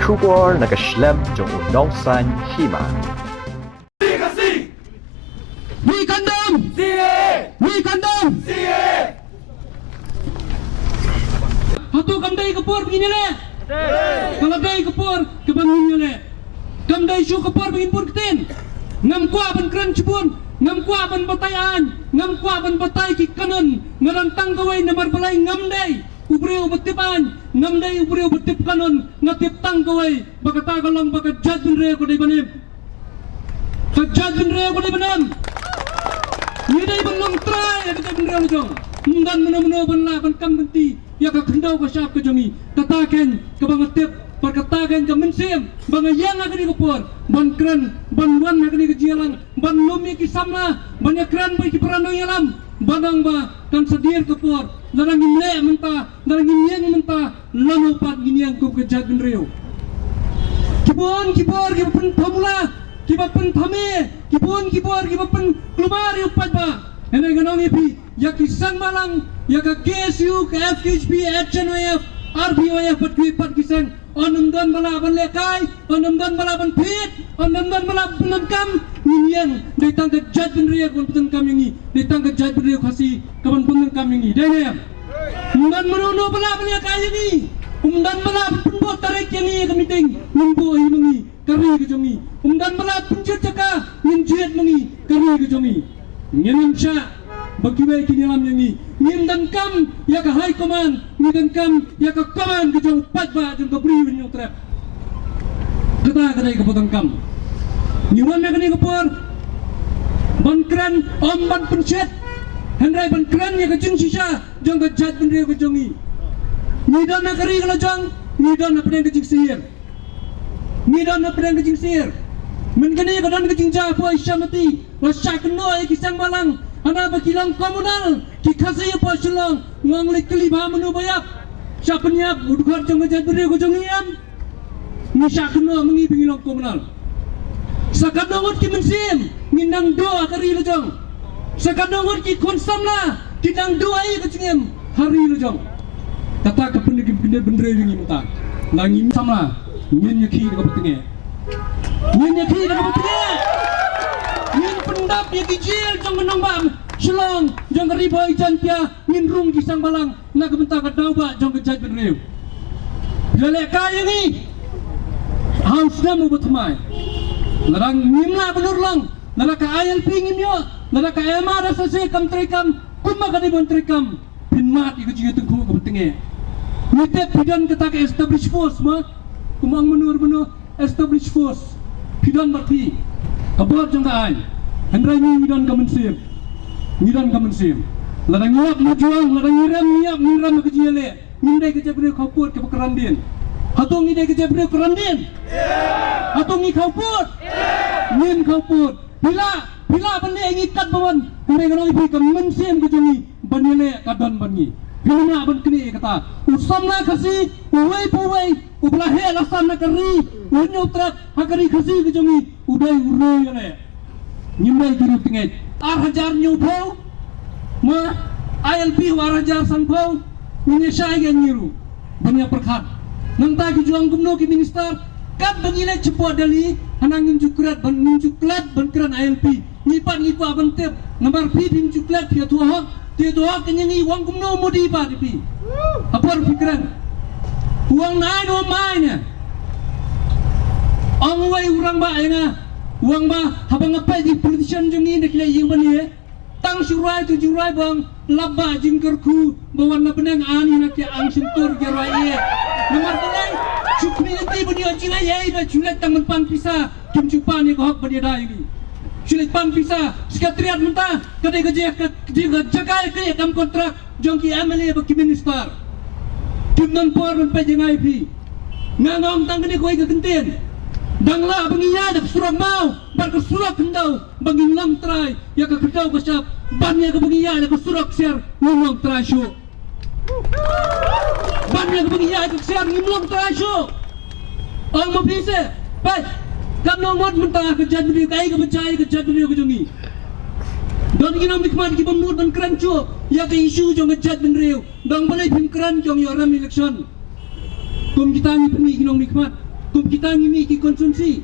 出国那个 Schlemm 中午农山起码。We condemn CA. We condemn CA. Hatu kamdai kapur begini le. Kalau dai kapur kebangun le. Kamdai syu kapur begini pun ketin. Ngam kuah ban keren cebun. Ngam kuah ban batayan. Ngam kuah ban batay ki kanon. Ngarantang kawai namar balai ngam dai. Ubreu betipan. Ngam dai ubreu betip kanon. Ngatip tang kawai. Bakata kalong bakat jadun reo kodai banim. Jadun reo kodai banim. Ini belum try ya kita beneran jong. Dan mana-mana benar benkam benti. Ya ke kendau ke siap ke jongi. Katakan ke bangetip. Perkatakan ke mensim. Bangayang akan dikepur. Ban keren. Ban wan akan dikejialang. Ban lumi kisamna. Ban yakran bagi peranong yalam. Banang ba kan sedir kepur. Larang imle mentah. Larang imyang mentah. Lalu pat giniang kum kejat benreu. Kibun kibur kibun pamula. Kiba pen thame kibun kibor kiba pen keluar upat ba henai ganong ipi ya kisang malang ya ka KSU ka FHP HNOF RBOF pat kisang onum dan bala ban lekai onum dan bala ban pit onum dan bala ban kam ngiang datang ke jat benria kon pun kam ini datang ke jat benria khasi kaban pun kam ini dene dan menuno bala ban lekai ini dan bala pun bot tarik ini kamiting numpu ini kari ke jongi dan bala penjut jaka ninjet mengi kari ke jongi ngenan sya bagi baik kini alam yang ini ngin dan kam ya ke high command ngin dan kam ya ke command ke jong pat ba jong ke beri win yung trap kita kedai ke potong kam nyuan na kani ke por ban kran om ban pencet hendrai ban kran ya ke jing sisa jong ke jat bendri ke jongi nidon na kari ke jong nidon na pedang ke jing sihir nidon na pedang ke jing sihir menkene ke don ke jing ja po isyamati rasak no ay kisang balang ana bakilang komunal ki khasi po sulong ngongli kli ba menu bayak syapnya udkhar jong ke jat bendri ke jongiam ni syakno mengi bingilong komunal sakadongot ki mensim ngindang doa kari lejong sakadongot ki konsamna kidang doa ai ke jingem hari lejong kata ke bener bener ini muta nangin sama ngin nyaki ke petenge ngin nyaki ke petenge ngin pendap ya kijil jong menang bam selong jong kari boy jantia ngin rung kisang balang nak ke bentak ke dauba jong ke jat bener jelek kaya ni hausnya mu betmai larang nimla benur lang laraka ILP ngimyo laraka EMA rasa se kam trikam kuma kadi bon trikam pinmat iku jinga tengku ke petenge nite pidan kata ke establish force ma kumang menur establish force pidan berti kabot jang ai hendrai ngidan ka mensim larang ngap majuang larang ngiram ke jele ngindai ke jabre khaput ke kerandin hatong ngidai ke jabre kerandin hatong ngi khaput ngin khaput bila bane ngikat bawan hendrai kanong ipi ka mensim ke jongi banele kadon bangi Bila ban kini kata usamna khasi uwai ublahe lasan nakari unyo trak hakari khasi ke jongi udai uroi le nyimai kiru tinget 8,000 nyubo ma ILP 8,000 sangpau nyesai ge nyiru banyak perkhat nanta ki juang gumno ki minister kat bangile cepo dali hanangin jukrat ban kran ILP ngipat ngipa ban tep nomor pi bim juklat pia tuah dia doa kenyanyi uang kumno mudi pa dipi apa pikiran uang naik no mainnya ang way urang ba nga uang ba habang apa di politician jong ni dekla yung bani tang surai tu jurai bang labba jingkerku bawan na benang ani na kya ang sentur gerai nomor telai cukmi nanti bani ajina yai ba julet tang pan pisa kim cupa ni ko hak bani dai ni sulit pam pisa sekretariat mentah kedai kerja jagai ke kam kontrak jongki MLA bagi minister tim non por non pejengai pi ngangong tang ni koi ke kenten dangla bangiya dak surang mau bar ke surak kendau bangin lam trai ya ke kendau ke siap bannya ke bangiya dak surak siar ngomong trai syu bannya ke bangiya dak siar ngomong trai syu ang mo pise baik kam nongmot mentah ke jat beri kai ke percaya ke jat beri ke jongi don kinam nikmat ki bamur ban kran chu ya ke isu jong ke jat beri dong balai pim kran jong yoram election kum kita ni perni kinong nikmat kum kita ngimi ki konsumsi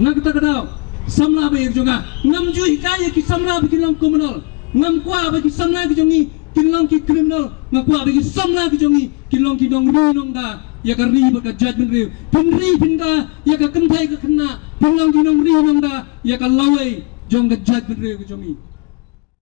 nak kita kadau samla ba ek jonga ngam ju hikaya ki samla ba ki long komunal ngam kwa ba ki samla ki jongi ki long ki criminal ngam kwa ba ki samla ki jongi ki long ki dong ri nong da ya ka ri ba ka judgment ri pin da ya ka kan thai ka khanna pin long ki nong ri nong da ya ka lawai jong ka judgment ri ki jongi